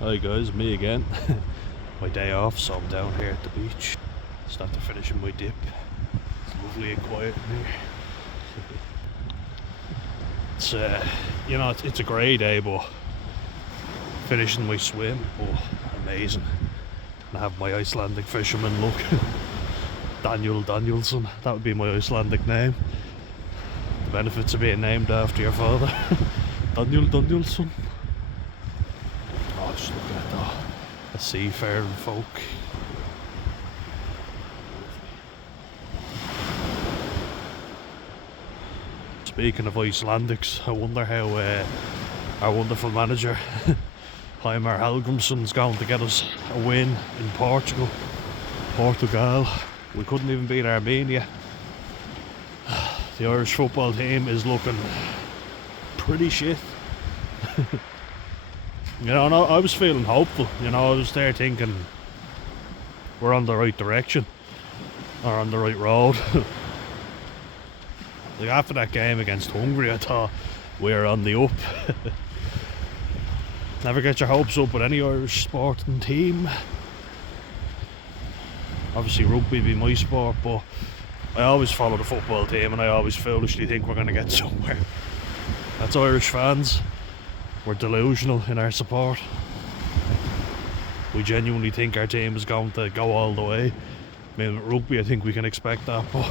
Hi guys, me again. My day off, so I'm down here at the beach. Just after finishing my dip. It's lovely and quiet in here. It's it's a grey day, but finishing my swim, amazing. And I have my Icelandic fisherman look. Daniel Danielsson, that would be my Icelandic name. The benefits of being named after your father. Daniel Danielsson. Oh, just look at that. The seafaring folk. Speaking of Icelandics, I wonder how our wonderful manager, Heimar Hallgrímsson's going to get us a win in Portugal. We couldn't even beat Armenia. The Irish football team is looking pretty shit. I was feeling hopeful. I was there thinking we're on the right direction, or on the right road. Like after that game against Hungary, I thought we were on the up. Never get your hopes up with any Irish sporting team. Obviously rugby be my sport, but I always follow the football team and I always foolishly think we're going to get somewhere. That's Irish fans. We're delusional in our support. We genuinely think our team is going to go all the way. I mean, with rugby I think we can expect that, but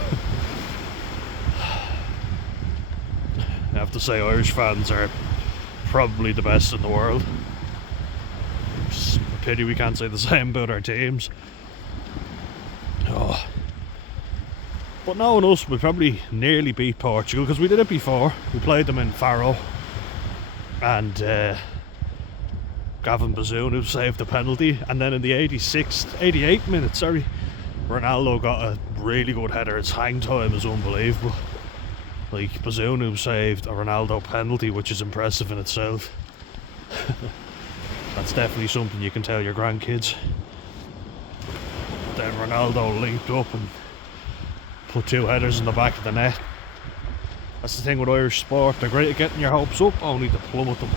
I have to say Irish fans are probably the best in the world. It's a pity we can't say the same about our teams. Oh. But knowing us, we probably nearly beat Portugal, because we did it before. We played them in Faro, and Gavin Bazunu saved the penalty, and then in the 88th minute, Ronaldo got a really good header. Its hang time is unbelievable. Like, Bazunu saved a Ronaldo penalty, which is impressive in itself. That's definitely something you can tell your grandkids. Then Ronaldo leaped up and put two headers in the back of the net. That's the thing with Irish sport, they're great at getting your hopes up, only to plummet them.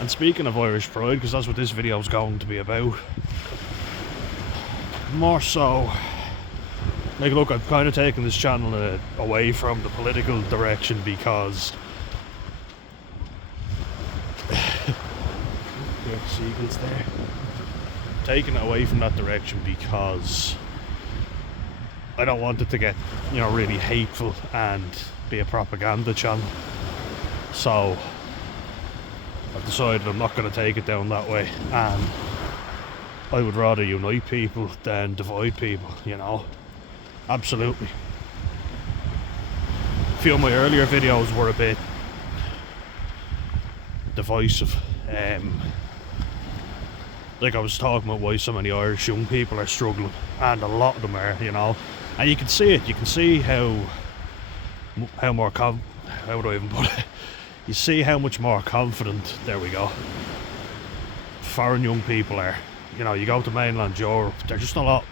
And speaking of Irish pride, because that's what this video is going to be about, more so, like, look, I've kind of taken this channel away from the political direction because there are seagulls there. Taking it away from that direction because I don't want it to get, really hateful and be a propaganda channel. So I've decided I'm not going to take it down that way, and I would rather unite people than divide people, Absolutely. A few of my earlier videos were a bit divisive. Like I was talking about why so many Irish young people are struggling, and a lot of them are, and you can see it. You can see how would I even put it? You see how much more confident, there we go, foreign young people are. You go to mainland Europe, they're just a lot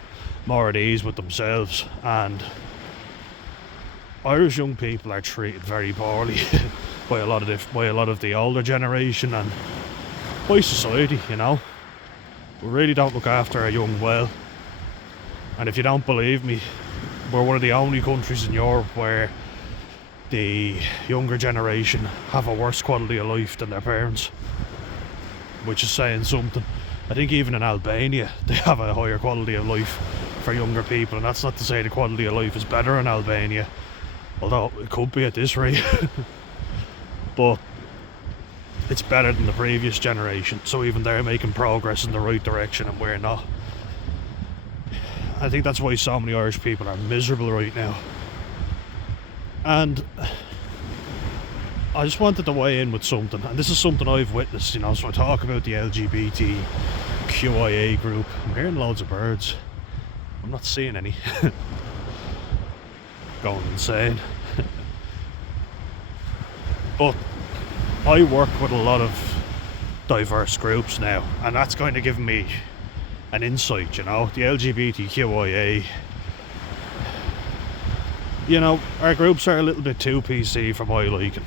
more at ease with themselves, and Irish young people are treated very poorly by a lot of the older generation and by society. We really don't look after our young well. And if you don't believe me, we're one of the only countries in Europe where the younger generation have a worse quality of life than their parents, which is saying something. I think even in Albania they have a higher quality of life for younger people, and that's not to say the quality of life is better in Albania, although it could be at this rate. But it's better than the previous generation, so even they're making progress in the right direction and we're not. I think that's why so many Irish people are miserable right now. And I just wanted to weigh in with something, and this is something I've witnessed, so I talk about the LGBTQIA group. I'm hearing loads of birds. I'm not seeing any. Going insane. But I work with a lot of diverse groups now, and that's going to give me an insight, the LGBTQIA. Our groups are a little bit too PC for my liking,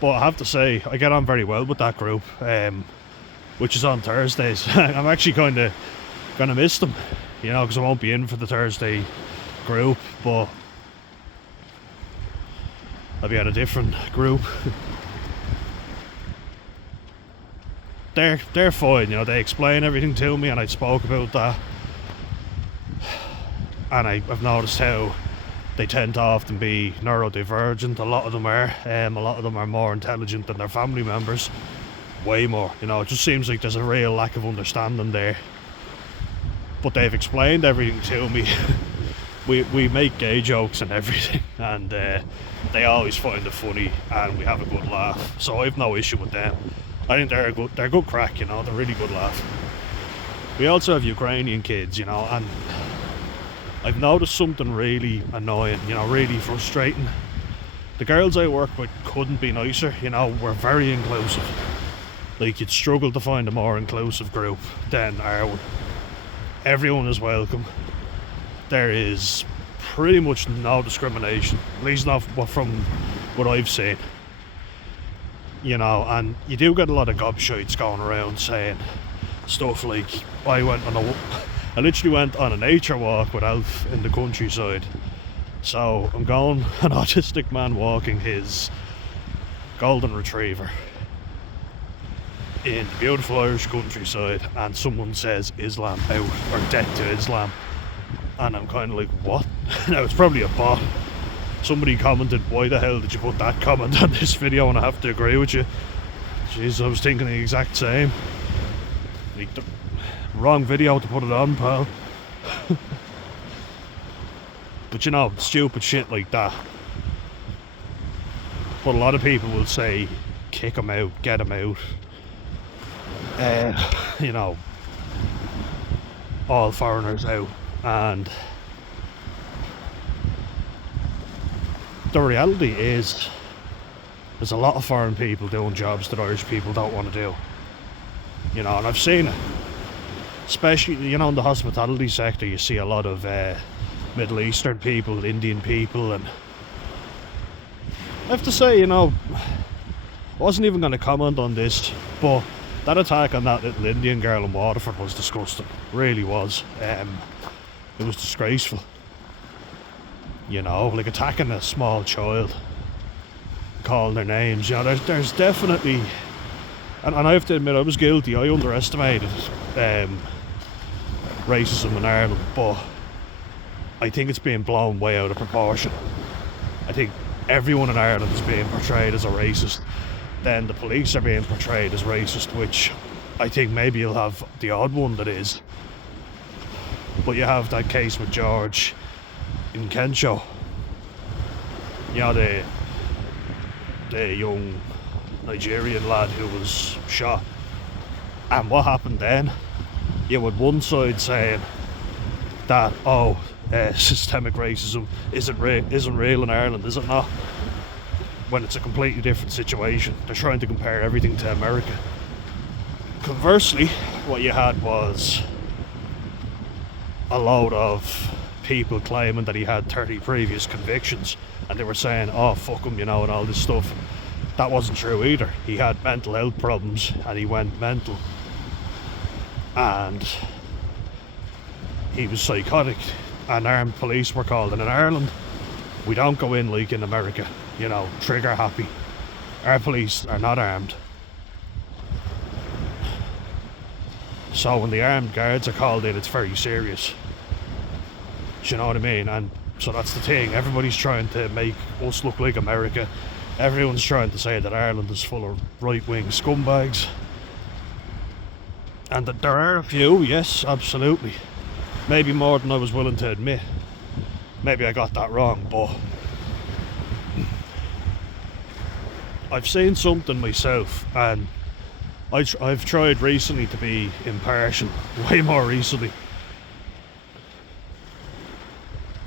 But I have to say, I get on very well with that group, which is on Thursdays. I'm actually kind of gonna miss them, you know, because I won't be in for the Thursday group, but I'll be at a different group. They're fine, you know, they explain everything to me, and I spoke about that. And I've noticed how they tend to often be neurodivergent. A lot of them are more intelligent than their family members. Way more, you know, it just seems like there's a real lack of understanding there. But they've explained everything to me. We make gay jokes and everything, and they always find it funny, and we have a good laugh. So I've no issue with them. I think they're good crack, you know, they're really good laugh. We also have Ukrainian kids, you know, and I've noticed something really annoying, you know, really frustrating. The girls I work with couldn't be nicer, you know, we're very inclusive. Like, you'd struggle to find a more inclusive group than our one. Everyone is welcome. There is pretty much no discrimination, at least not from what I've seen. You know, and you do get a lot of gobshites going around saying stuff like, I literally went on a nature walk with Alf in the countryside. So I'm going, an autistic man walking his golden retriever in the beautiful Irish countryside, and someone says Islam out, or death to Islam. And I'm kind of like, what? Now, it's probably a bot. Somebody commented, why the hell did you put that comment on this video? And I have to agree with you. Jeez, I was thinking the exact same. Like, the wrong video to put it on, pal. But you know, stupid shit like that. But a lot of people will say, kick him out, get him out. You know, all foreigners out. And the reality is, there's a lot of foreign people doing jobs that Irish people don't want to do. You know, and I've seen it. Especially, you know, in the hospitality sector, you see a lot of Middle Eastern people, Indian people, and I have to say, you know, I wasn't even going to comment on this, but that attack on that little Indian girl in Waterford was disgusting. Really was. It was disgraceful. You know, like attacking a small child, calling their names. You know, there's definitely, and I have to admit, I was guilty. I underestimated racism in Ireland, but I think it's being blown way out of proportion. I think everyone in Ireland is being portrayed as a racist. Then the police are being portrayed as racist, which I think maybe you'll have the odd one that is. But you have that case with George in Kensho. You know, the young Nigerian lad who was shot. And what happened then? You had one side saying that, systemic racism isn't real in Ireland, is it not? When it's a completely different situation. They're trying to compare everything to America. Conversely, what you had was a load of people claiming that he had 30 previous convictions, and they were saying, oh, fuck him, you know, and all this stuff. That wasn't true either. He had mental health problems, and he went mental. And he was psychotic, and armed police were called. And in Ireland, we don't go in like in America, you know, trigger happy. Our police are not armed. So when the armed guards are called in, it's very serious. Do you know what I mean? And so that's the thing. Everybody's trying to make us look like America. Everyone's trying to say that Ireland is full of right-wing scumbags. And that there are a few, yes, absolutely. Maybe more than I was willing to admit. Maybe I got that wrong, but I've seen something myself, and I've tried recently to be impartial, way more recently.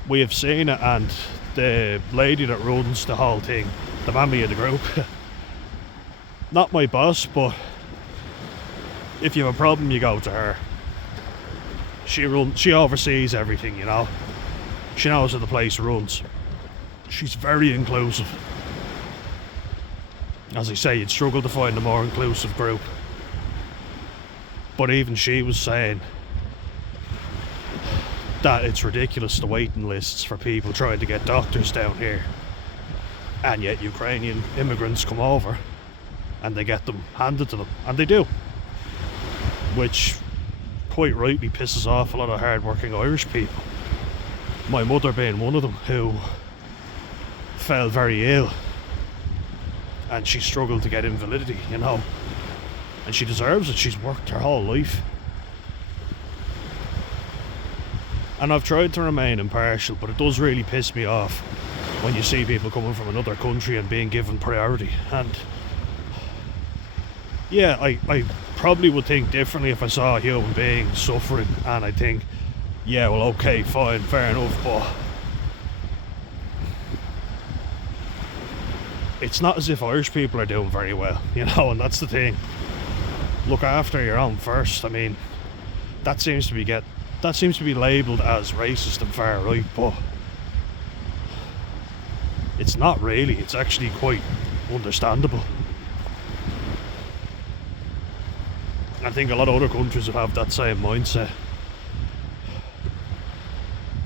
We have seen it, and the lady that runs the whole thing, the mammy of the group, not my boss, but if you have a problem, you go to her. She oversees everything, you know. She knows how the place runs. She's very inclusive. As I say, you'd struggle to find a more inclusive group. But even she was saying that it's ridiculous, the waiting lists for people trying to get doctors down here. And yet Ukrainian immigrants come over and they get them handed to them. And they do. Which quite rightly pisses off a lot of hard-working Irish people. My mother being one of them, who fell very ill. And she struggled to get invalidity, you know. And she deserves it. She's worked her whole life. And I've tried to remain impartial, but it does really piss me off when you see people coming from another country and being given priority. And yeah, I probably would think differently if I saw a human being suffering, and I think, yeah, well, okay, fine, fair enough, but it's not as if Irish people are doing very well, you know, and that's the thing. Look after your own first. I mean, that seems to be labelled as racist and far right, but it's not really. It's actually quite understandable. I think a lot of other countries will have that same mindset,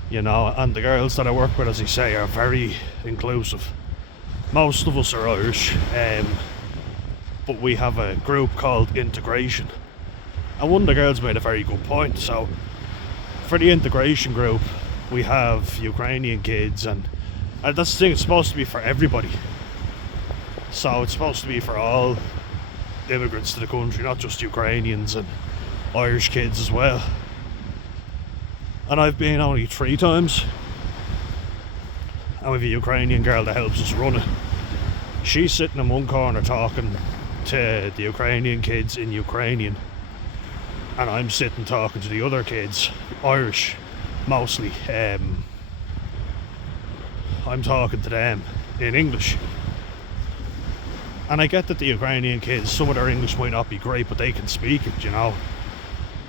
you know, and the girls that I work with, as I say, are very inclusive. Most of us are Irish, but we have a group called Integration, and one of the girls made a very good point. So for the integration group, we have Ukrainian kids, and that's the thing, it's supposed to be for everybody. So it's supposed to be for all immigrants to the country, not just Ukrainians, and Irish kids as well. And I've been only 3 times, and we have a Ukrainian girl that helps us run it. She's sitting in one corner talking to the Ukrainian kids in Ukrainian, and I'm sitting talking to the other kids, Irish mostly. I'm talking to them in English. And I get that the Ukrainian kids, some of their English might not be great, but they can speak it, you know.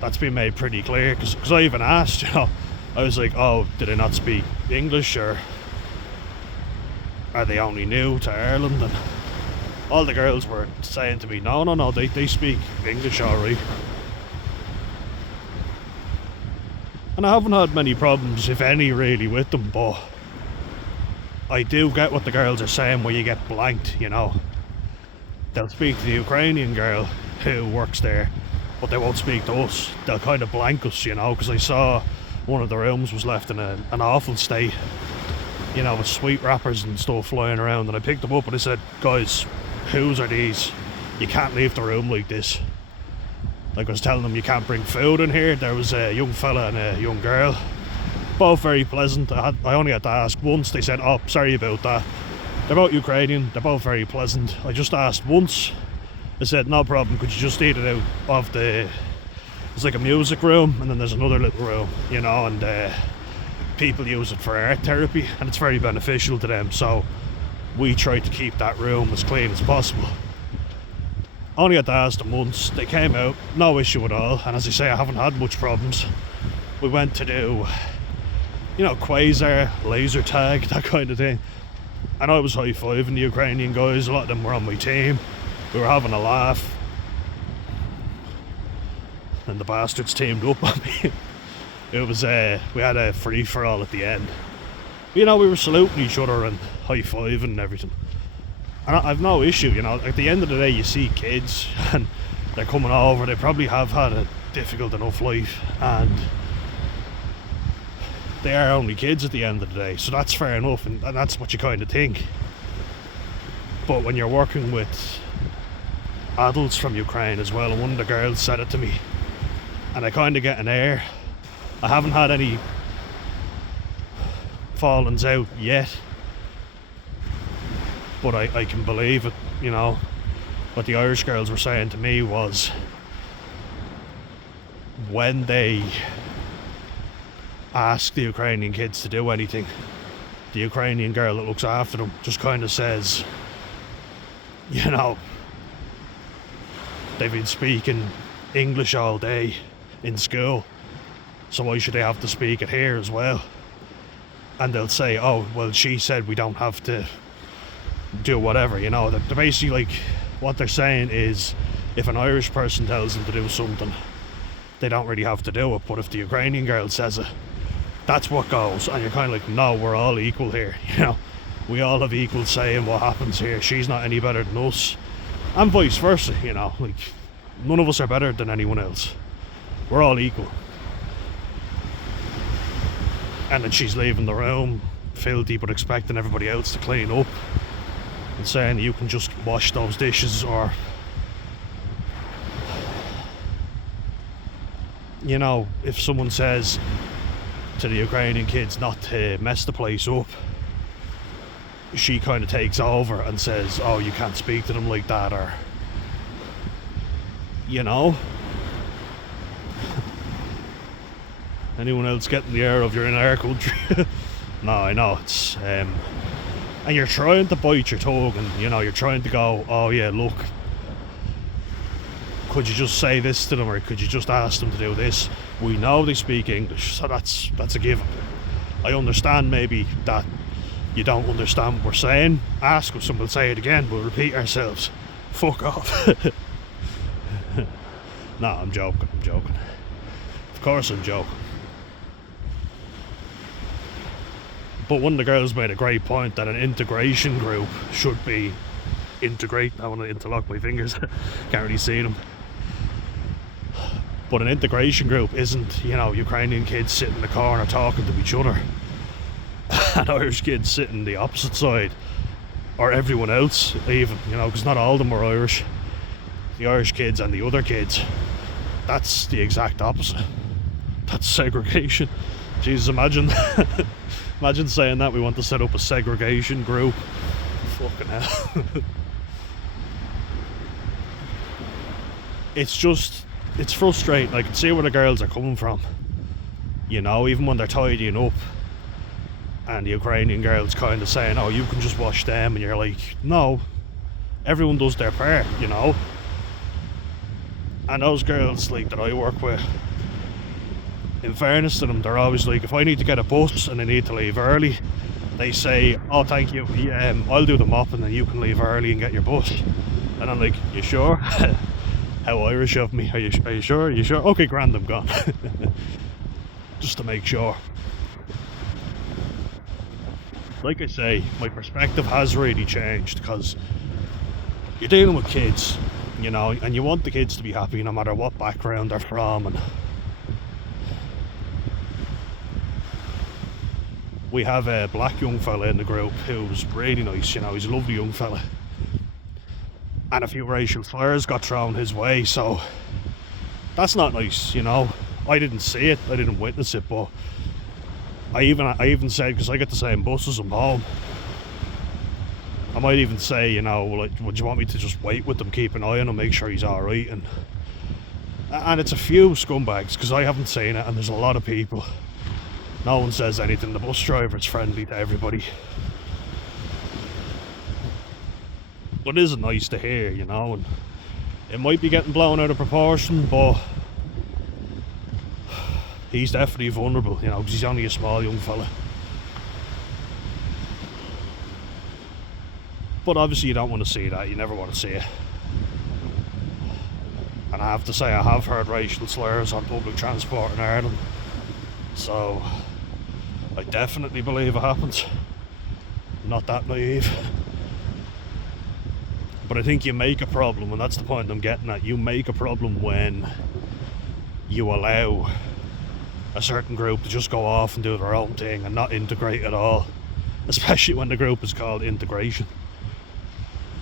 That's been made pretty clear, because I even asked, you know, I was like, oh, do they not speak English, or are they only new to Ireland? And all the girls were saying to me, no, they speak English alright. And I haven't had many problems, if any, really, with them, but I do get what the girls are saying, where you get blanked, you know. They'll speak to the Ukrainian girl who works there, but they won't speak to us. They'll kind of blank us, you know, because I saw one of the rooms was left in an awful state, you know, with sweet wrappers and stuff flying around, and I picked them up and I said, guys, whose are these? You can't leave the room like this. Like, I was telling them, you can't bring food in here. There was a young fella and a young girl, both very pleasant. I only had to ask once. They said, oh, sorry about that. They're both Ukrainian, they're both very pleasant. I just asked once. I said, no problem, could you just eat it out of there's like a music room, and then there's another little room, you know, and people use it for art therapy, and it's very beneficial to them, so we try to keep that room as clean as possible. Only had to ask them once. They came out, no issue at all, and as I say, I haven't had much problems. We went to do, you know, quasar, laser tag, that kind of thing. And I was high-fiving the Ukrainian guys. A lot of them were on my team. We were having a laugh. And the bastards teamed up on me. It was, we had a free-for-all at the end. You know, we were saluting each other and high-fiving and everything. And I've no issue, you know. At the end of the day, you see kids and they're coming over. They probably have had a difficult enough life, and they are only kids at the end of the day, so that's fair enough, and that's what you kind of think. But when you're working with adults from Ukraine as well, and one of the girls said it to me, and I kind of get an air. I haven't had any fallings out yet, but I can believe it, you know. What the Irish girls were saying to me was, when they ask the Ukrainian kids to do anything, the Ukrainian girl that looks after them just kind of says, you know, they've been speaking English all day in school, so why should they have to speak it here as well? And they'll say, oh, well, she said we don't have to do whatever, you know. They're basically like, what they're saying is, if an Irish person tells them to do something, they don't really have to do it, but if the Ukrainian girl says it, that's what goes. And you're kind of like, no, we're all equal here, you know. We all have equal say in what happens here. She's not any better than us, and vice versa, you know. Like, none of us are better than anyone else. We're all equal. And then she's leaving the room filthy, but expecting everybody else to clean up, and saying you can just wash those dishes, or, you know, if someone says to the Ukrainian kids not to mess the place up, she kind of takes over and says, oh, you can't speak to them like that, or, you know. Anyone else getting the air of you're in our country? No, I know, it's and you're trying to bite your tongue, and you know, you're trying to go, oh yeah, look, could you just say this to them, or could you just ask them to do this? We know they speak English, so that's a given. I understand maybe that you don't understand what we're saying. Ask us and we'll say it again, we'll repeat ourselves. Fuck off. No, I'm joking. Of course I'm joking. But one of the girls made a great point that an integration group should be integrate. I want to interlock my fingers. Can't really see them. But an integration group isn't, you know, Ukrainian kids sitting in the corner talking to each other, and Irish kids sitting the opposite side, or everyone else even, you know, because not all of them are Irish. The Irish kids and the other kids, that's the exact opposite. That's segregation. Jesus, imagine imagine saying that we want to set up a segregation group. Fucking hell. It's frustrating. I can see where the girls are coming from, you know, even when they're tidying up and the Ukrainian girls kind of saying, oh, you can just wash them, and you're like, no, everyone does their part, you know. And those girls, like, that I work with, in fairness to them, they're always like, if I need to get a bus and I need to leave early, they say, oh, thank you, I'll do the mop and then you can leave early and get your bus. And I'm like, you sure? How Irish of me. Are you sure? Are you sure? Okay, grand, I'm gone. Just to make sure. Like I say, my perspective has really changed, because you're dealing with kids, you know, and you want the kids to be happy no matter what background they're from. And we have a black young fella in the group who's really nice, you know, he's a lovely young fella, and a few racial slurs got thrown his way, so that's not nice, you know. I didn't see it, I didn't witness it, but I even said, because I get the same bus as him home, I might even say, you know, like, would you want me to just wait with them, keep an eye on him, make sure he's alright? And it's a few scumbags, because I haven't seen it, and there's a lot of people. No one says anything. The bus driver's friendly to everybody. But it isn't nice to hear, you know, and it might be getting blown out of proportion, but he's definitely vulnerable, you know, because he's only a small young fella. But obviously you don't want to see that, you never want to see it. And I have to say, I have heard racial slurs on public transport in Ireland, so I definitely believe it happens. I'm not that naive. But I think you make a problem, and that's the point I'm getting at. You make a problem when you allow a certain group to just go off and do their own thing and not integrate at all, especially when the group is called integration.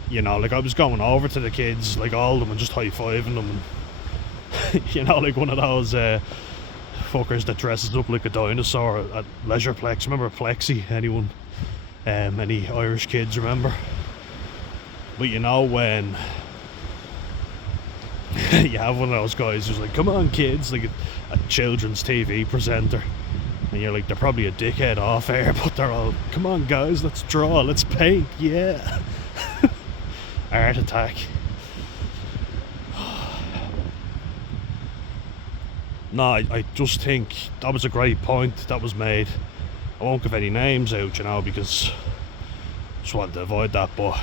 You know, like, I was going over to the kids, like all of them, and just high-fiving them, and you know, like one of those fuckers that dresses up like a dinosaur at Leisureplex. Remember Plexi? Anyone? Any Irish kids remember? But you know, when you have one of those guys who's like, come on kids, like a children's TV presenter, and you're like, they're probably a dickhead off air, but they're all, come on guys, let's draw, let's paint, yeah. Art attack. No, I just think that was a great point that was made. I won't give any names out, you know, because just want to avoid that. But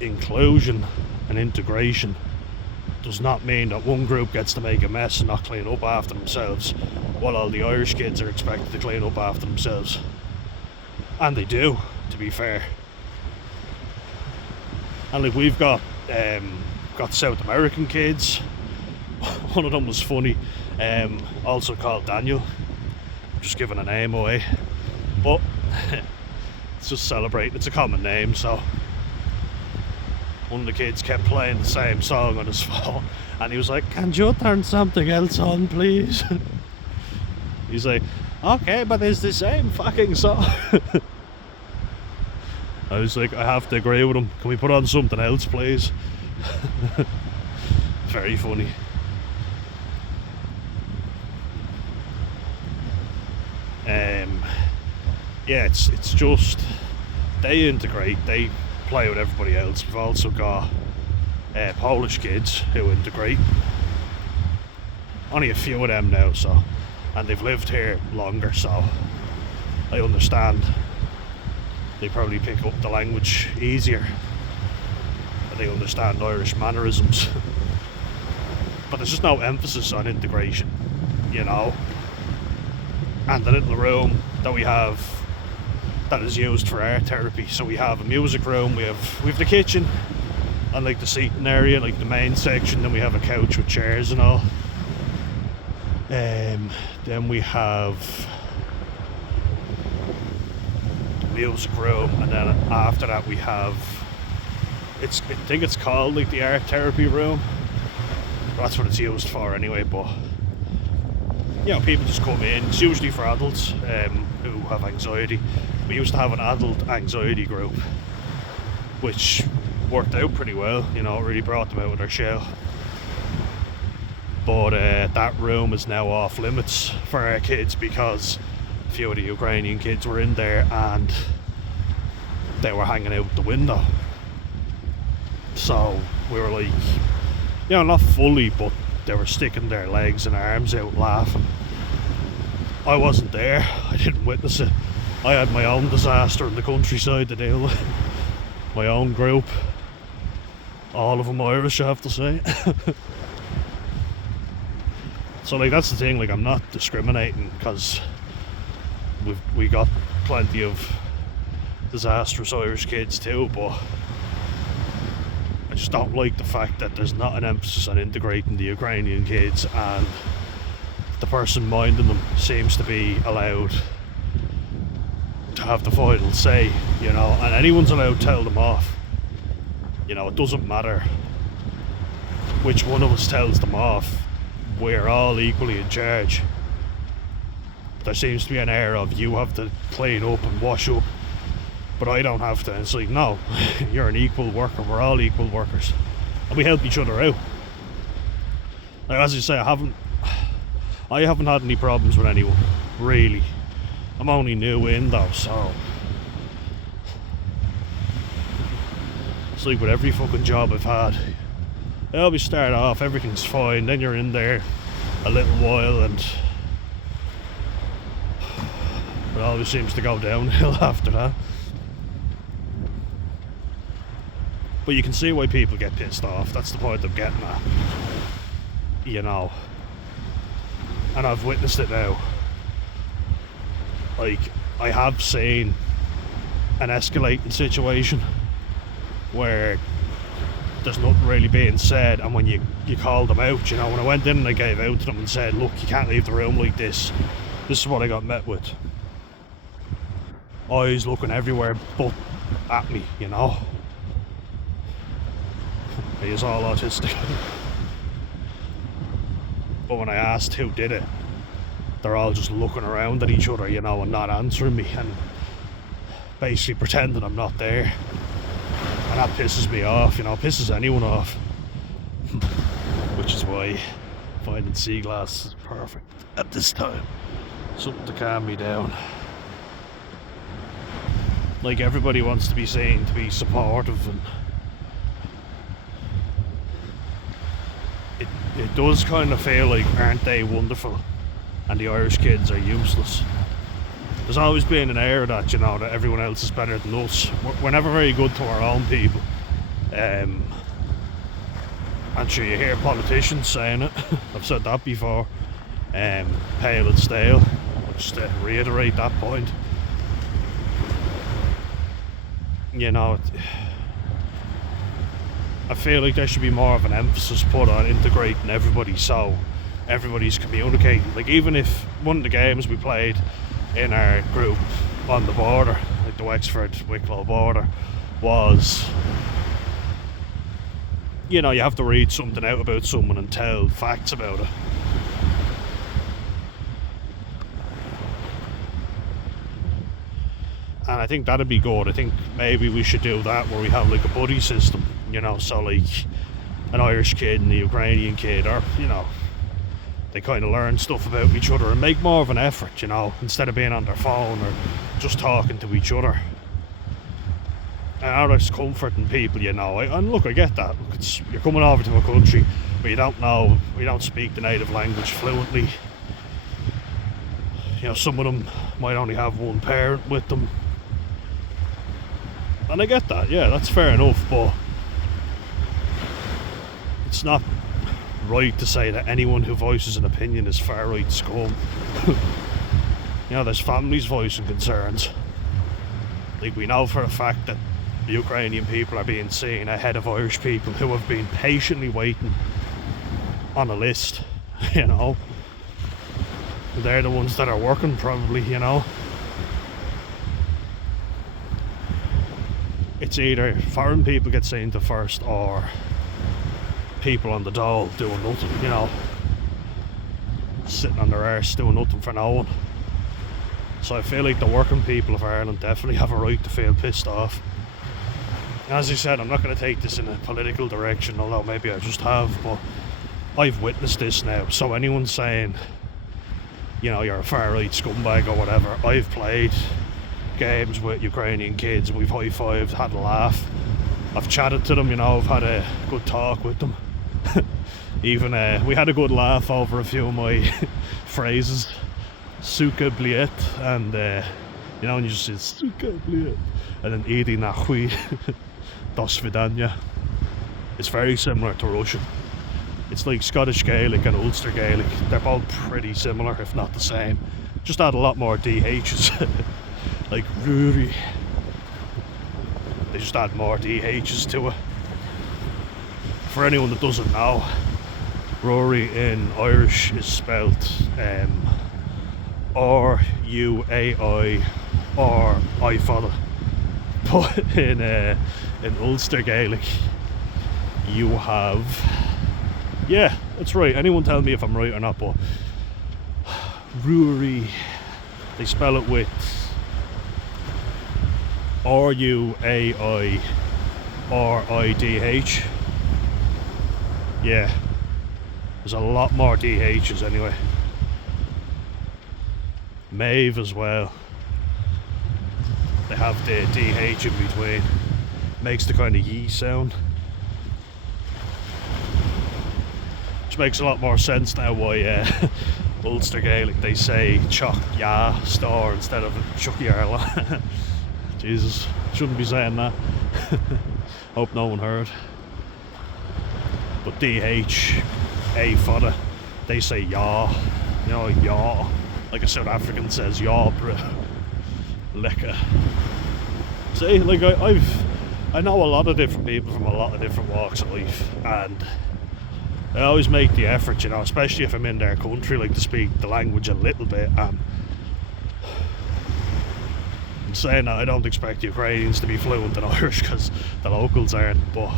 inclusion and integration does not mean that one group gets to make a mess and not clean up after themselves, while all the Irish kids are expected to clean up after themselves. And they do, to be fair. And like, we've got South American kids. One of them was funny, also called Daniel, just giving a name away, but it's just celebrating, it's a common name. So one of the kids kept playing the same song on his phone, and he was like, "Can you turn something else on, please?" He's like, "Okay, but it's the same fucking song." I was like, I have to agree with him. Can we put on something else, please? Very funny. Yeah, it's just, they integrate, they play with everybody else. We've also got Polish kids who integrate. Only a few of them now, so, and they've lived here longer, so I understand. They probably pick up the language easier, but they understand Irish mannerisms. But there's just no emphasis on integration, you know. And the little room that we have that is used for art therapy. So we have a music room, we have the kitchen and like the seating area, like the main section. Then we have a couch with chairs and all. Then we have the music room, and then after that we have, I think it's called like the art therapy room. That's what it's used for anyway. But you know, people just come in. It's usually for adults who have anxiety. We used to have an adult anxiety group, which worked out pretty well. You know, it really brought them out of their shell. But that room is now off limits for our kids because a few of the Ukrainian kids were in there and they were hanging out the window. So we were like, you know, not fully, but they were sticking their legs and arms out laughing. I wasn't there, I didn't witness it. I had my own disaster in the countryside to deal with. My own group. All of them Irish, I have to say. So like, that's the thing, like, I'm not discriminating, because we got plenty of disastrous Irish kids too, but I just don't like the fact that there's not an emphasis on integrating the Ukrainian kids, and the person minding them seems to be allowed to have the final say, you know, and anyone's allowed to tell them off. You know, it doesn't matter which one of us tells them off, we're all equally in charge. There seems to be an air of, you have to clean up and wash up, but I don't have to. And it's like, no, you're an equal worker, we're all equal workers, and we help each other out. Like, as you say, I haven't had any problems with anyone, really. I'm only new in though, so it's like with every fucking job I've had. They always start off, everything's fine, then you're in there a little while and it always seems to go downhill after that. But you can see why people get pissed off, that's the point I'm getting at. You know. And I've witnessed it now. Like, I have seen an escalating situation where there's nothing really being said, and when you call them out, you know, when I went in and I gave out to them and said, look, you can't leave the room like this is what I got met with. Eyes looking everywhere but at me, you know. He is all autistic. But when I asked who did it, they're all just looking around at each other, you know, and not answering me, and basically pretending I'm not there. And that pisses me off, you know, pisses anyone off. Which is why finding sea glass is perfect at this time. Something to calm me down. Like, everybody wants to be seen to be supportive, and it does kind of feel like, aren't they wonderful? And the Irish kids are useless. there's always been an air that, you know, that everyone else is better than us. We're never very good to our own people. And sure, you hear politicians saying it. I've said that before. Pale and stale. Just to reiterate that point. You know, I feel like there should be more of an emphasis put on integrating everybody, so everybody's communicating. Like, even if one of the games we played in our group on the border, like the Wexford-Wicklow border, was, you know, you have to read something out about someone and tell facts about it. And I think that'd be good. I think maybe we should do that where we have like a buddy system, you know, so like an Irish kid and a Ukrainian kid, or, you know, they kind of learn stuff about each other and make more of an effort, you know, instead of being on their phone or just talking to each other. And now there's comfort in people, you know. And look, I get that. Look, you're coming over to a country where you don't speak the native language fluently. You know, some of them might only have one parent with them. And I get that, yeah, that's fair enough, but it's not right to say that anyone who voices an opinion is far-right scum. You know, there's families voicing concerns. Like, we know for a fact that the Ukrainian people are being seen ahead of Irish people who have been patiently waiting on a list, you know. They're the ones that are working, probably, you know. It's either foreign people get seen to first, or people on the dole doing nothing, you know, sitting on their arse doing nothing for no one. So I feel like the working people of Ireland definitely have a right to feel pissed off. As I said, I'm not going to take this in a political direction, although maybe I just have, but I've witnessed this now. So anyone saying, you know, you're a far-right scumbag or whatever, I've played games with Ukrainian kids, we've high-fived, had a laugh, I've chatted to them, you know, I've had a good talk with them. Even we had a good laugh over a few of my phrases, suka bliet, and you know, and you just say suka bliet, and then idi nahui, do svidanya. It's very similar to Russian. It's like Scottish Gaelic and Ulster Gaelic. They're both pretty similar, if not the same. Just add a lot more DHs. Like Rory. They just add more DHs to it. For anyone that doesn't know, Rory in Irish is spelt R-U-A-I or I father. But in Ulster Gaelic, you have, yeah, that's right. Anyone tell me if I'm right or not, but Rory, they spell it with R-U-A-I R-I-D-H. Yeah, there's a lot more DHs anyway. Maeve as well. They have the DH in between. Makes the kind of yee sound. Which makes a lot more sense now why Ulster Gaelic they say Choc Ya Star instead of Chucky Arla. Jesus, shouldn't be saying that. Hope no one heard. But DH, A fodder, they say yaw. You know, yaw. Like a South African says yaw, bro. Lekker. See, like I know a lot of different people from a lot of different walks of life, and I always make the effort, you know, especially if I'm in their country, like to speak the language a little bit. And I'm saying that I don't expect Ukrainians to be fluent in Irish because the locals aren't, but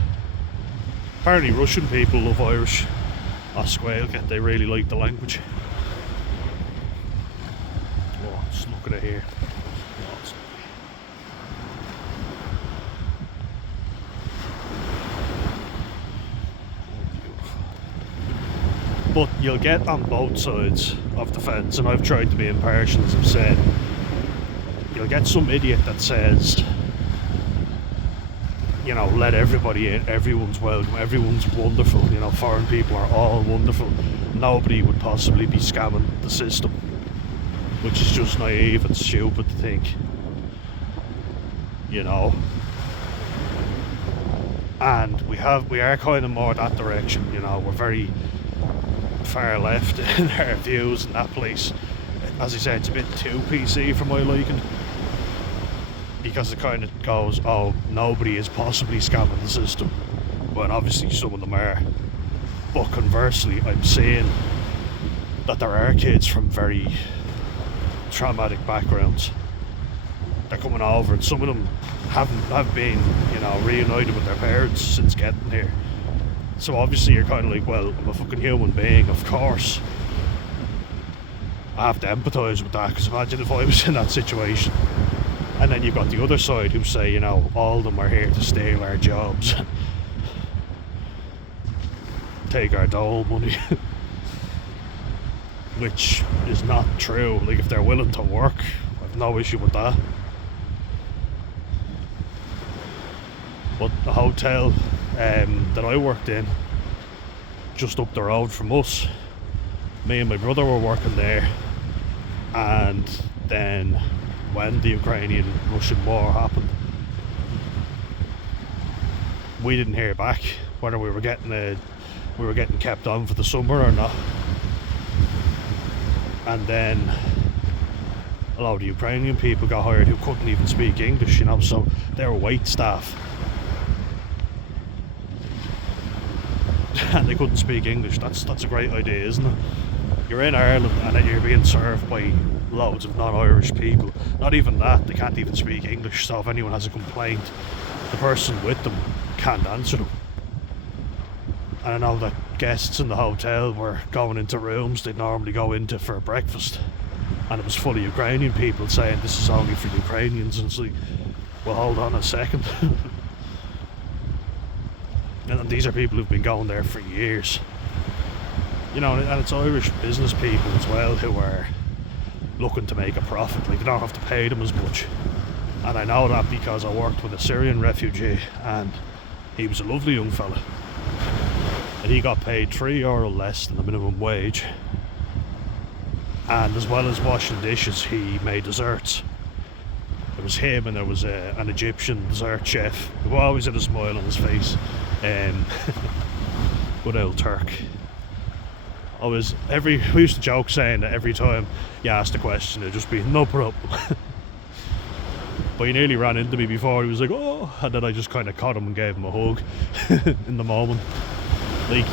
apparently Russian people love Irish. Osquailka, they really like the language. Oh, just look at it here. But you'll get on both sides of the fence, and I've tried to be impartial, as I've said. You'll get some idiot that says, you know, let everybody in, everyone's welcome, everyone's wonderful, you know, foreign people are all wonderful, nobody would possibly be scamming the system. which is just naive and stupid to think, you know. And we are kind of more that direction, you know. We're very far left in our views in that place. As I said, it's a bit too PC for my liking, because it kind of goes, oh, nobody is possibly scamming the system, when obviously some of them are. But conversely, I'm seeing that there are kids from very traumatic backgrounds. They're coming over, and some of them have been, you know, reunited with their parents since getting here. So obviously you're kind of like, well, I'm a fucking human being, of course I have to empathise with that, because imagine if I was in that situation. And then you've got the other side who say, you know, all of them are here to steal our jobs, take our dole money. Which is not true. Like, if they're willing to work, I've no issue with that. But the hotel that I worked in, just up the road from us, me and my brother were working there, and then when the Ukrainian-Russian war happened, we didn't hear back whether we were getting kept on for the summer or not. And then a lot of the Ukrainian people got hired who couldn't even speak English, you know, so they were wait staff. And they couldn't speak English. That's a great idea, isn't it? You're in Ireland and then you're being served by loads of non-Irish people. Not even that, they can't even speak English, so if anyone has a complaint, the person with them can't answer them. And I know that guests in the hotel were going into rooms they'd normally go into for breakfast, and it was full of Ukrainian people saying this is only for Ukrainians, and it's like, well, hold on a second. And these are people who've been going there for years, you know, and it's Irish business people as well who are looking to make a profit. Like, they don't have to pay them as much. And I know that because I worked with a Syrian refugee, and he was a lovely young fella, and he got paid €3 less than the minimum wage, and as well as washing dishes, he made desserts. It was him, and there was an Egyptian dessert chef who always had a smile on his face. Good old Turk. We used to joke saying that every time you asked a question, it'd just be no problem. But he nearly ran into me before. He was like, oh, and then I just kind of caught him and gave him a hug in the moment. Like,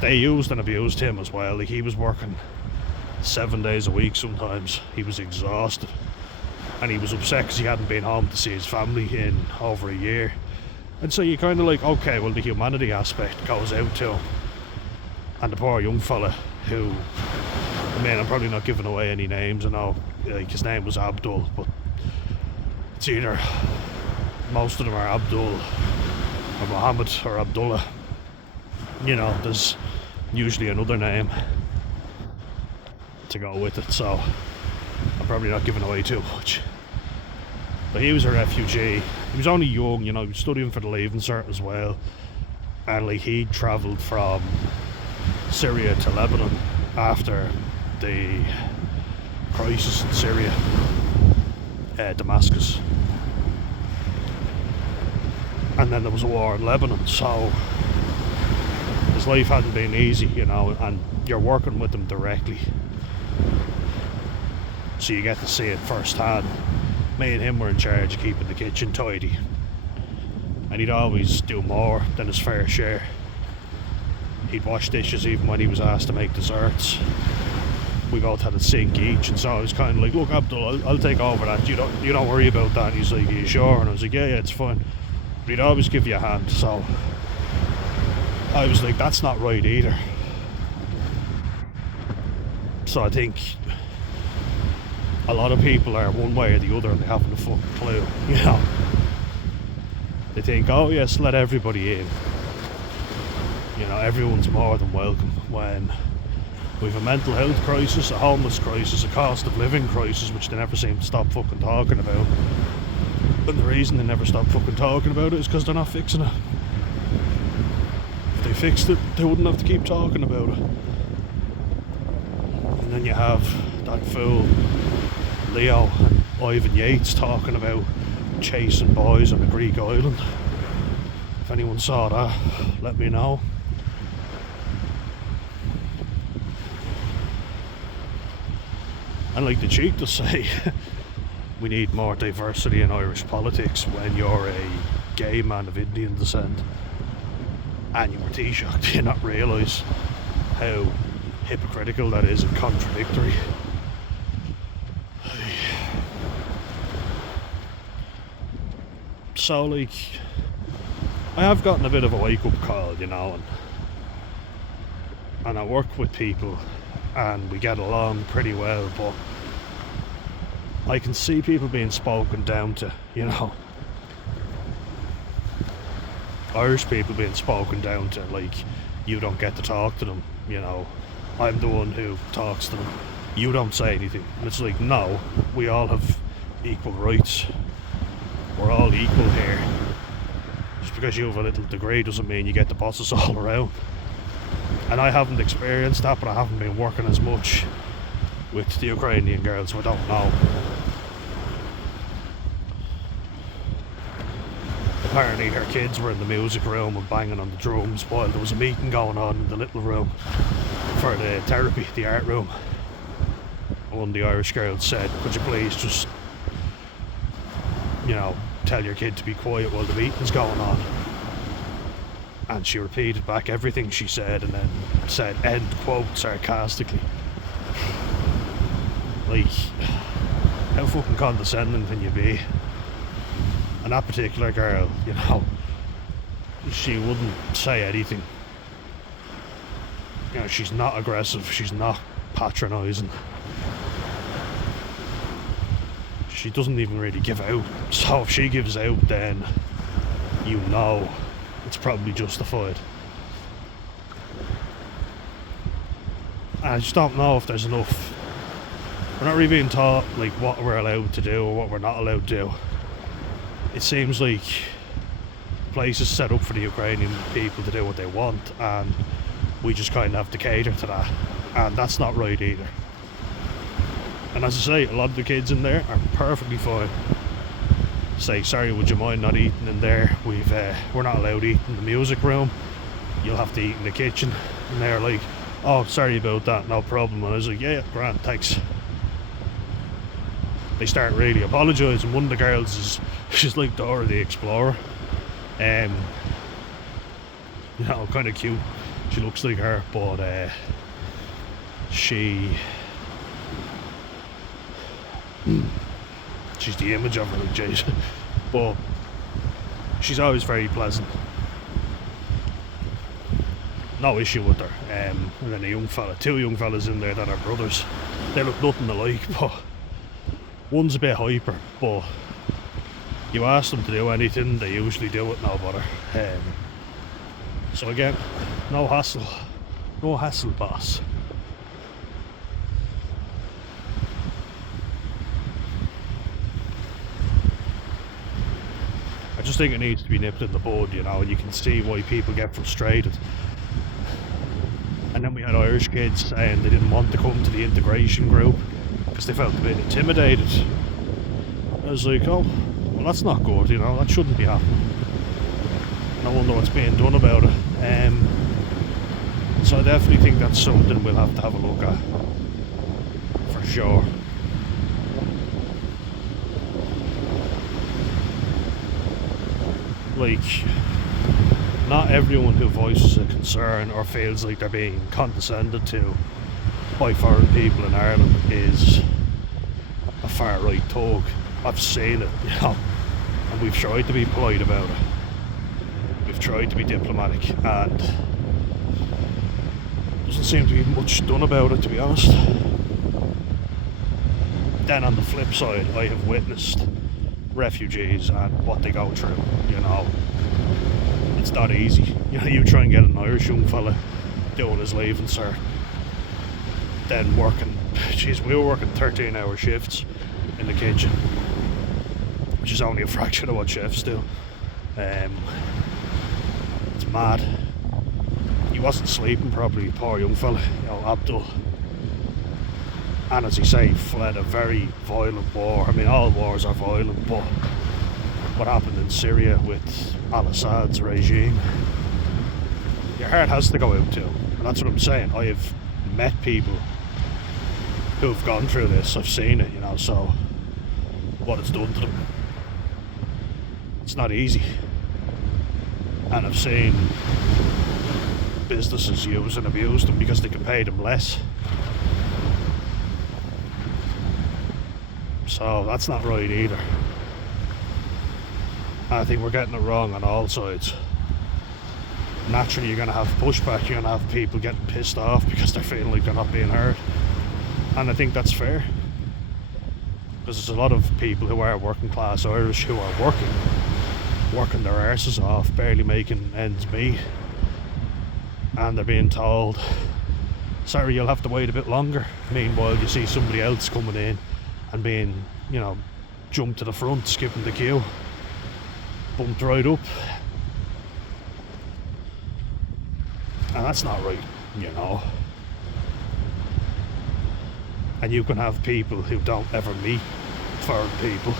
they used and abused him as well. Like, he was working 7 days a week sometimes. He was exhausted, and he was upset because he hadn't been home to see his family in over a year. And so you kind of like, okay, well, the humanity aspect goes out to him. And the poor young fella who, I mean, I'm probably not giving away any names. I know, like, his name was Abdul, but it's either, most of them are Abdul or Mohammed or Abdullah. You know, there's usually another name to go with it, so I'm probably not giving away too much. But he was a refugee. He was only young, you know, he was studying for the Leaving Cert as well. And like, he travelled from Syria to Lebanon after the crisis in Syria, Damascus. And then there was a war in Lebanon, so his life hadn't been easy, you know, and you're working with them directly, so you get to see it firsthand. Me and him were in charge of keeping the kitchen tidy, and he'd always do more than his fair share. He'd wash dishes even when he was asked to make desserts. We both had a sink each, and so I was kind of like, look, Abdul, I'll take over that, you don't worry about that. And he's like, are you sure? And I was like, yeah, it's fine. But he'd always give you a hand, so I was like, that's not right either. So I think a lot of people are one way or the other, and they haven't a fucking clue, you know. They think, oh yes, let everybody in, you know, everyone's more than welcome, when we've a mental health crisis, a homeless crisis, a cost of living crisis, which they never seem to stop fucking talking about. And the reason they never stop fucking talking about it is because they're not fixing it. If they fixed it, they wouldn't have to keep talking about it. And then you have that fool Leo and Ivan Yates talking about chasing boys on a Greek island. If anyone saw that, let me know. And like the cheek to say, we need more diversity in Irish politics when you're a gay man of Indian descent and you were Taoiseach. Do you not realise how hypocritical that is and contradictory? So like, I have gotten a bit of a wake-up call, you know, and I work with people and we get along pretty well, but I can see people being spoken down to, you know. Irish people being spoken down to, like, you don't get to talk to them, you know. I'm the one who talks to them. You don't say anything. And it's like, no, we all have equal rights. We're all equal here. Just because you have a little degree doesn't mean you get to boss us all around. And I haven't experienced that, but I haven't been working as much with the Ukrainian girls, so I don't know. Apparently her kids were in the music room and banging on the drums while there was a meeting going on in the little room for the therapy, the art room. One of the Irish girls said, could you please just, you know, tell your kid to be quiet while the meeting's going on? And she repeated back everything she said and then said, end quote, sarcastically. Like, how fucking condescending can you be? And that particular girl, you know, she wouldn't say anything. You know, she's not aggressive, she's not patronising. She doesn't even really give out. So if she gives out, then you know it's probably justified. And I just don't know if there's enough. We're not really being taught like what we're allowed to do or what we're not allowed to do. It seems like the place is set up for the Ukrainian people to do what they want, and we just kind of have to cater to that, and that's not right either. And as I say, a lot of the kids in there are perfectly fine. Say, sorry, would you mind not eating in there? We're not allowed to eat in the music room. You'll have to eat in the kitchen. And they're like, oh, sorry about that, no problem. And I was like, yeah, grand, thanks. They start really apologising. One of the girls she's like Dora the Explorer. You know, kind of cute. She looks like her, but she's the image of her, like Jade. But she's always very pleasant. No issue with her. And then a young fella, two young fellas in there that are brothers. They look nothing alike, but one's a bit hyper, but you ask them to do anything, they usually do it, no bother. So again, no hassle, boss. I just think it needs to be nipped in the bud, you know, and you can see why people get frustrated. And then we had Irish kids saying they didn't want to come to the integration group because they felt a bit intimidated. I was like, oh, well, that's not good, you know, that shouldn't be happening. And I wonder what's being done about it. So I definitely think that's something we'll have to have a look at, for sure. Like, not everyone who voices a concern or feels like they're being condescended to by foreign people in Ireland is a far-right thug. I've seen it, you know, and we've tried to be polite about it. We've tried to be diplomatic, and doesn't seem to be much done about it, to be honest. Then on the flip side, I have witnessed refugees and what they go through, you know. It's not easy. You know, you try and get an Irish young fella doing his leaving cert, then working, geez, we were working 13-hour shifts in the kitchen, which is only a fraction of what chefs do. It's mad. He wasn't sleeping properly, poor young fella, you know, Abdul. and as you say, fled a very violent war. I mean, all wars are violent, but what happened in Syria with al-Assad's regime, your heart has to go out to. And that's what I'm saying. I have met people who've gone through this. I've seen it, you know, so what it's done to them. It's not easy. And I've seen businesses use and abuse them because they can pay them less. So that's not right either. I think we're getting it wrong on all sides. Naturally, you're going to have pushback, you're going to have people getting pissed off because they're feeling like they're not being heard. And I think that's fair. Because there's a lot of people who are working class Irish who are working their arses off, barely making ends meet. And they're being told, sorry, you'll have to wait a bit longer. Meanwhile, you see somebody else coming in and being, you know, jumped to the front, skipping the queue, bumped right up. And that's not right, you know. And you can have people who don't ever meet foreign people,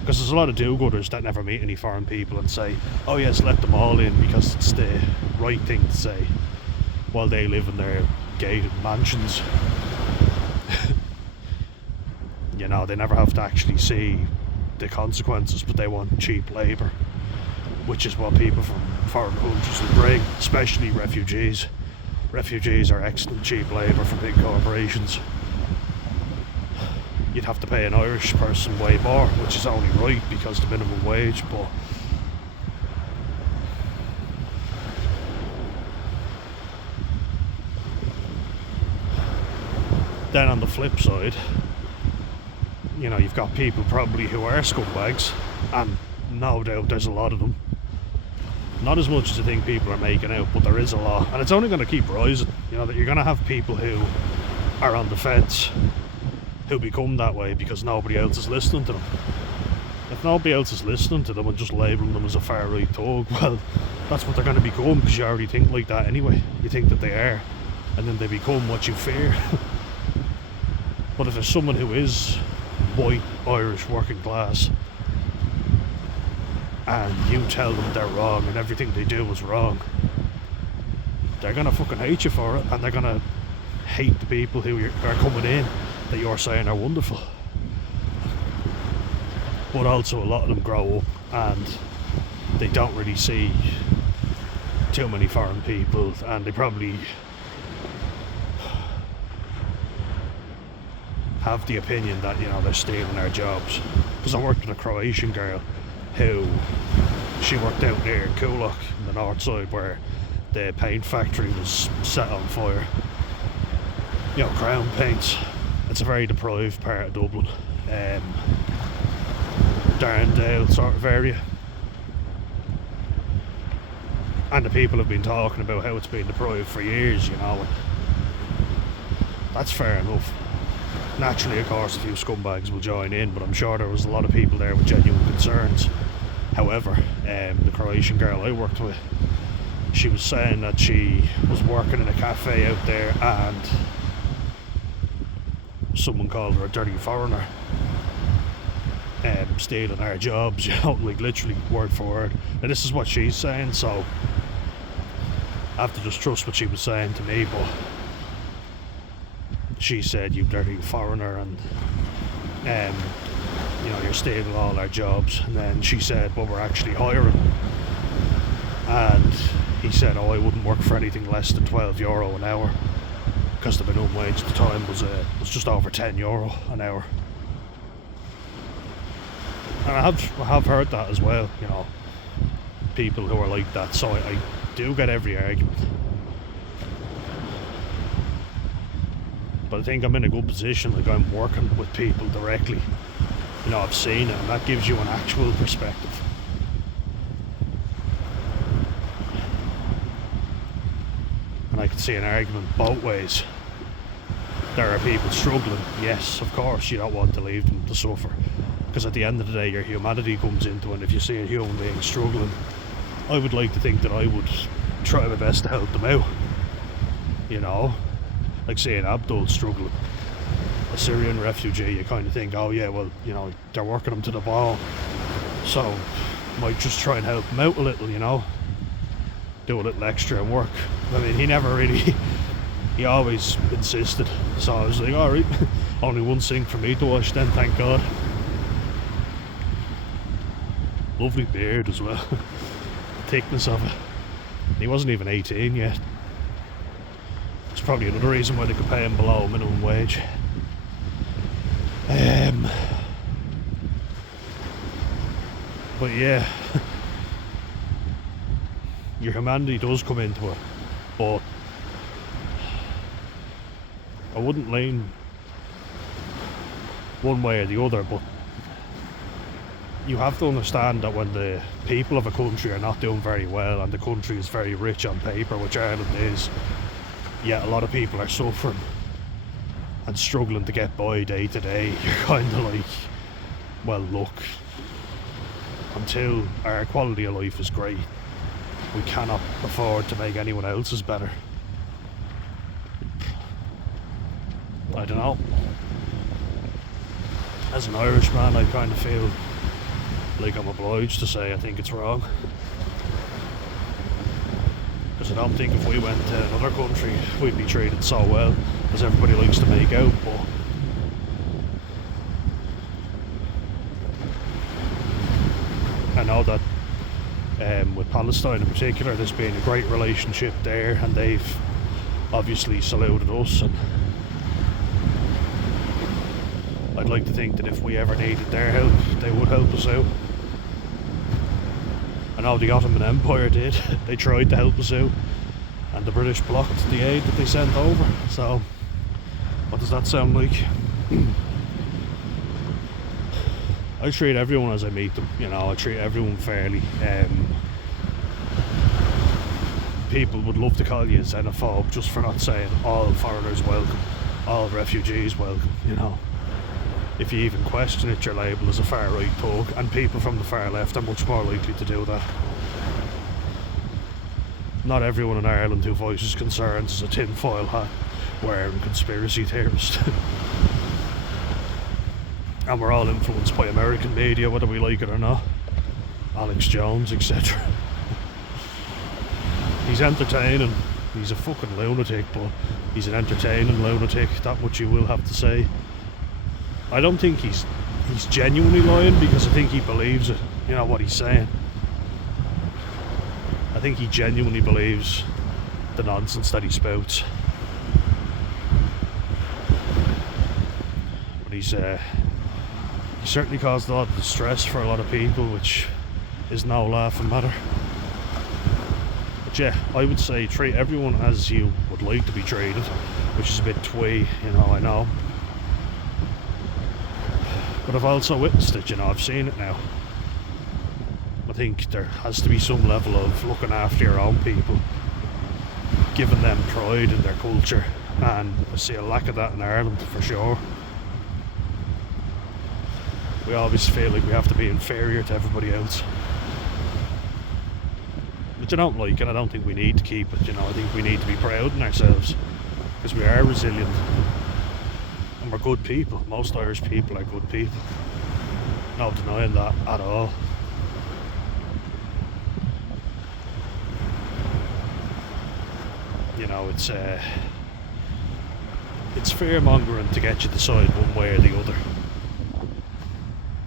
because there's a lot of do-gooders that never meet any foreign people and say, oh yes, let them all in because it's the right thing to say, while they live in their gated mansions. You know, they never have to actually see the consequences, but they want cheap labour, which is what people from foreign countries will bring, especially refugees. Refugees are excellent cheap labour for big corporations. You'd have to pay an Irish person way more, which is only right because the minimum wage, but then on the flip side, you know, you've got people probably who are scumbags, and no doubt there's a lot of them. Not as much as I think people are making out, but there is a lot, and it's only going to keep rising. You know, that you're going to have people who are on the fence who become that way because nobody else is listening to them. If nobody else is listening to them and just labelling them as a far right thug, well, that's what they're going to become, because you already think like that anyway. You think that they are, and then they become what you fear. But if there's someone who is white, Irish, working class, and you tell them they're wrong and everything they do is wrong, they're gonna fucking hate you for it, and they're gonna hate the people who are coming in that you're saying are wonderful. But also a lot of them grow up and they don't really see too many foreign people, and they probably have the opinion that, you know, they're stealing our jobs. Because I worked with a Croatian girl who, she worked out near Kulak in the north side where the paint factory was set on fire. You know, crown paints. It's a very deprived part of Dublin, Darndale sort of area, and the people have been talking about how it's been deprived for years, you know, and that's fair enough. Naturally, of course, a few scumbags will join in, but I'm sure there was a lot of people there with genuine concerns. However, the Croatian girl I worked with, she was saying that she was working in a cafe out there and someone called her a dirty foreigner, stealing our jobs, you know, like literally word for word. And this is what she's saying, so I have to just trust what she was saying to me. But she said, you dirty foreigner, and you know, you're stealing all our jobs. And then she said, well, we're actually hiring. And he said, oh, I wouldn't work for anything less than €12 an hour, because the minimum wage at the time was just over €10 an hour. And I have heard that as well, you know, people who are like that, so I do get every argument. But I think I'm in a good position, like I'm working with people directly. You know, I've seen it, and that gives you an actual perspective. And I can see an argument both ways. There are people struggling, yes, of course, you don't want to leave them to suffer, because at the end of the day your humanity comes into it, and if you see a human being struggling, I would like to think that I would try my best to help them out, you know, like seeing Abdul struggling. a Syrian refugee, you kind of think, oh yeah, well, you know, they're working them to the bone, so might just try and help him out a little, you know, do a little extra work. I mean, he never really, he always insisted, so I was like, alright, only one sink for me to wash then, thank God. Lovely beard as well, thickness of it. He wasn't even 18 yet. It's probably another reason why they could pay him below minimum wage. But yeah, your humanity does come into it, but I wouldn't lean one way or the other, but you have to understand that when the people of a country are not doing very well and the country is very rich on paper, which Ireland is, yet a lot of people are suffering and struggling to get by day to day, you're kind of like, well, look, until our quality of life is great, we cannot afford to make anyone else's better. I don't know. As an Irishman, I kind of feel like I'm obliged to say I think it's wrong. Because I don't think if we went to another country we'd be treated so well as everybody likes to make out, but I know that with Palestine in particular there's been a great relationship there, and they've obviously saluted us, and I'd like to think that if we ever needed their help they would help us out. I know the Ottoman Empire did. They tried to help us out and the British blocked the aid that they sent over, so what does that sound like? I treat everyone as I meet them, you know, I treat everyone fairly. People would love to call you a xenophobe just for not saying all foreigners welcome, all refugees welcome, you know. If you even question it, you're labelled as a far right thug, and people from the far left are much more likely to do that. Not everyone in Ireland who voices concerns is a tinfoil hat wearing conspiracy theorist. And we're all influenced by American media, whether we like it or not. Alex Jones, etc. He's entertaining. He's a fucking lunatic, but he's an entertaining lunatic, that much you will have to say. I don't think he's genuinely lying, because I think he believes it, you know, what he's saying. I think he genuinely believes the nonsense that he spouts. But he's certainly caused a lot of distress for a lot of people, which is no laughing matter. But yeah, I would say treat everyone as you would like to be treated, which is a bit twee, you know, I know. But I've also witnessed it, you know, I've seen it now. I think there has to be some level of looking after your own people, giving them pride in their culture, and I see a lack of that in Ireland for sure. We always feel like we have to be inferior to everybody else, which I don't like, and I don't think we need to keep it, you know. I think we need to be proud in ourselves, because we are resilient. And we're good people. Most Irish people are good people. No denying that at all. You know, it's fear mongering to get you to decide one way or the other.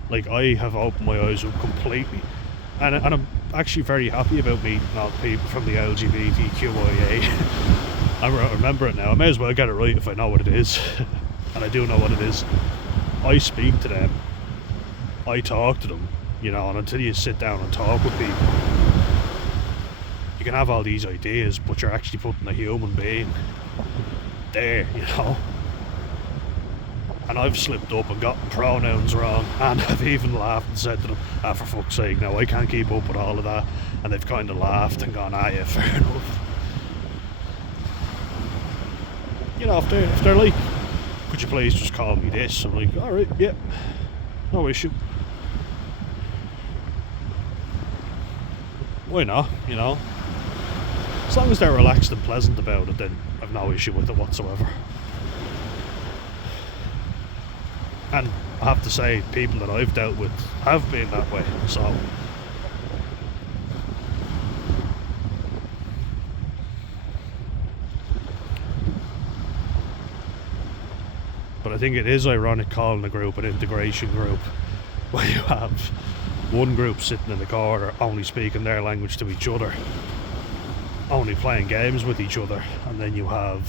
Like, I have opened my eyes up completely, and I'm actually very happy about meeting all the people from the LGBTQIA. I remember it now. I may as well get it right if I know what it is. And I do know what it is. I speak to them, I talk to them, you know, and until you sit down and talk with people, you can have all these ideas, but you're actually putting a human being there, you know. And I've slipped up and gotten pronouns wrong, and I've even laughed and said to them, ah, for fuck's sake, now I can't keep up with all of that. And they've kind of laughed and gone, ah yeah, fair enough. You know, if they're like, could you please just call me this? I'm like, alright, yeah, no issue. Why not, you know? As long as they're relaxed and pleasant about it, then I've no issue with it whatsoever. And I have to say, people that I've dealt with have been that way, so. But I think it is ironic calling a group an integration group, where you have one group sitting in the corner only speaking their language to each other, only playing games with each other, and then you have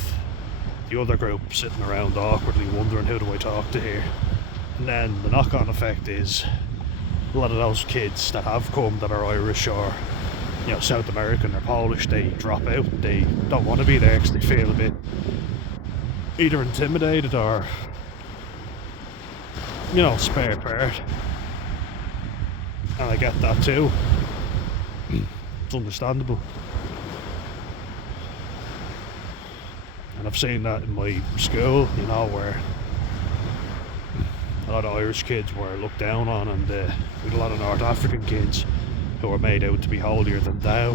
the other group sitting around awkwardly wondering, who do I talk to here? And then the knock-on effect is a lot of those kids that have come that are Irish or, you know, South American or Polish, they drop out. They don't want to be there because they feel a bit either intimidated or, you know, spare part. And I get that too. It's understandable. And I've seen that in my school, you know, where a lot of Irish kids were looked down on, and with a lot of North African kids who were made out to be holier than thou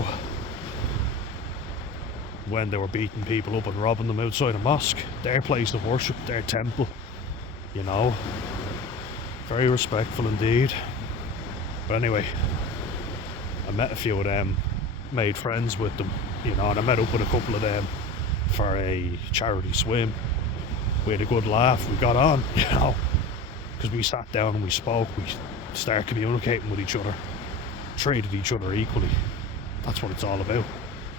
when they were beating people up and robbing them outside a mosque, their place of worship, their temple, you know. Very respectful indeed. But anyway, I met a few of them, made friends with them, you know, and I met up with a couple of them for a charity swim. We had a good laugh, we got on, you know, because we sat down and we spoke, we started communicating with each other, treated each other equally. That's what it's all about,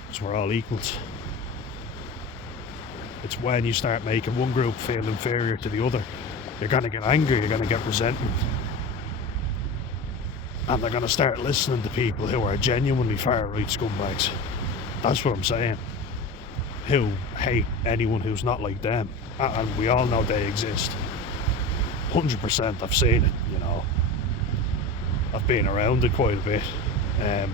because we're all equals. It's when you start making one group feel inferior to the other, you're going to get angry, you're going to get resentment. And they're going to start listening to people who are genuinely far-right scumbags. That's what I'm saying. Who hate anyone who's not like them. And we all know they exist. 100%, I've seen it, you know. I've been around it quite a bit. A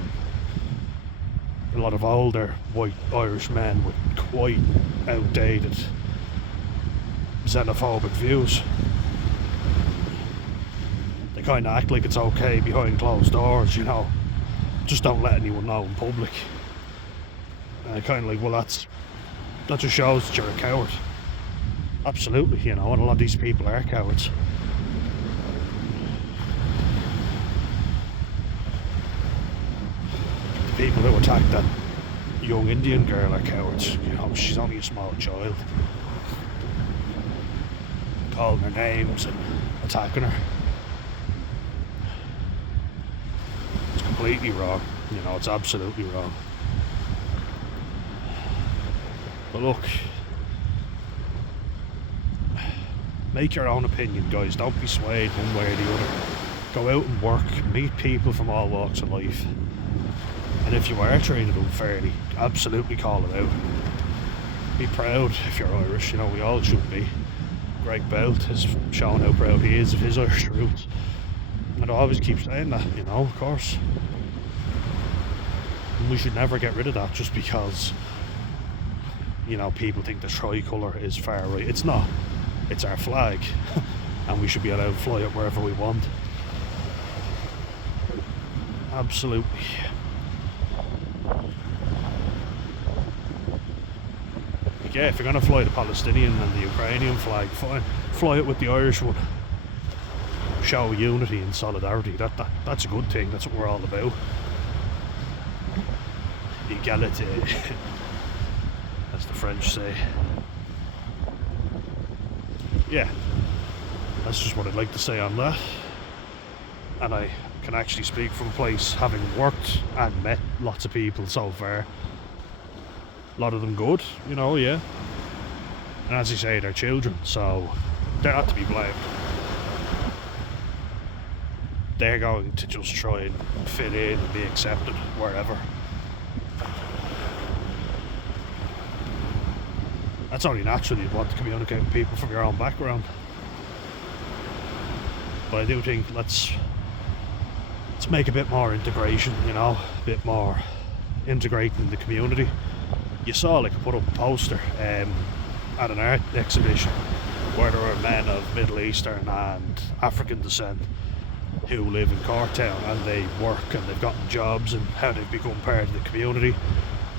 lot of older white Irish men with quite outdated xenophobic views. They kind of act like it's okay behind closed doors, you know. Just don't let anyone know in public. And I kind of like, well, that just shows that you're a coward. Absolutely, you know, and a lot of these people are cowards. The people who attacked that young Indian girl are cowards. You know, she's only a small child. Calling her names and attacking her. It's completely wrong. You know, it's absolutely wrong. But look, make your own opinion, guys. Don't be swayed one way or the other. Go out and work, meet people from all walks of life. And if you are treated unfairly, absolutely call it out. Be proud if you're Irish, you know, we all should be. Greg Belt has shown how proud he is of his Irish roots. And I always keep saying that, you know, of course. And we should never get rid of that just because, you know, people think the tricolour is far right. It's not. It's our flag. And we should be allowed to fly it wherever we want. Absolutely. Yeah, if you're going to fly the Palestinian and the Ukrainian flag, fine. Fly it with the Irish one. Show unity and solidarity. That's a good thing. That's what we're all about. Equality, as the French say. Yeah, that's just what I'd like to say on that. And I can actually speak from a place having worked and met lots of people so far. A lot of them good, you know, yeah. And as you say, they're children, so they're not to be blamed. They're going to just try and fit in and be accepted wherever. That's only natural. You'd want to communicate with people from your own background. But I do think let's make a bit more integration, you know, a bit more integrating the community. You saw, like, I put up a poster at an art exhibition where there were men of Middle Eastern and African descent who live in Corktown, and they work and they've gotten jobs and how they've become part of the community.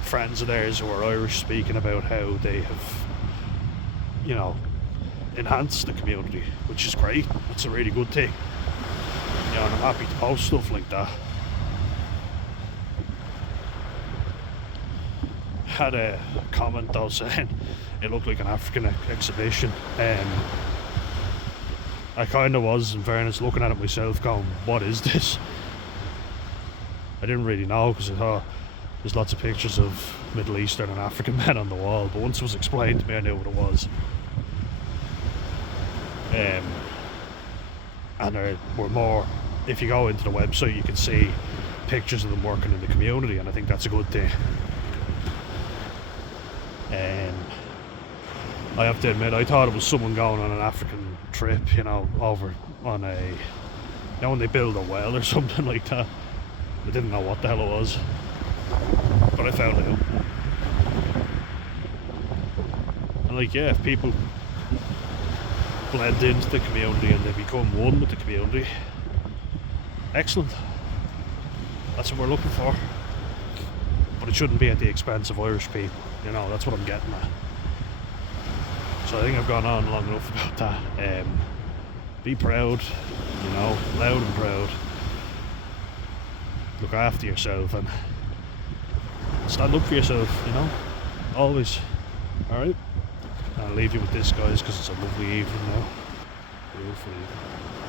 Friends of theirs who are Irish speaking about how they have, you know, enhance the community, which is great. That's a really good thing. And I'm happy to post stuff like that. Had a comment though saying it looked like an African exhibition. I kind of was, in fairness, looking at it myself going, what is this? I didn't really know, because I thought there's lots of pictures of Middle Eastern and African men on the wall, but once it was explained to me I knew what it was. And there were more, if you go into the website you can see pictures of them working in the community, and I think that's a good thing. I have to admit, I thought it was someone going on an African trip, over on a, when they build a well or something like that. I didn't know what the hell it was, but I found out. And if people blend into the community and they become one with the community, excellent. That's what we're looking for. But it shouldn't be at the expense of Irish people. That's what I'm getting at. So I think I've gone on long enough about that. Be proud, loud and proud. Look after yourself and stand up for yourself, always. Alright? I'll leave you with this, guys, because it's a lovely evening now. Beautiful evening.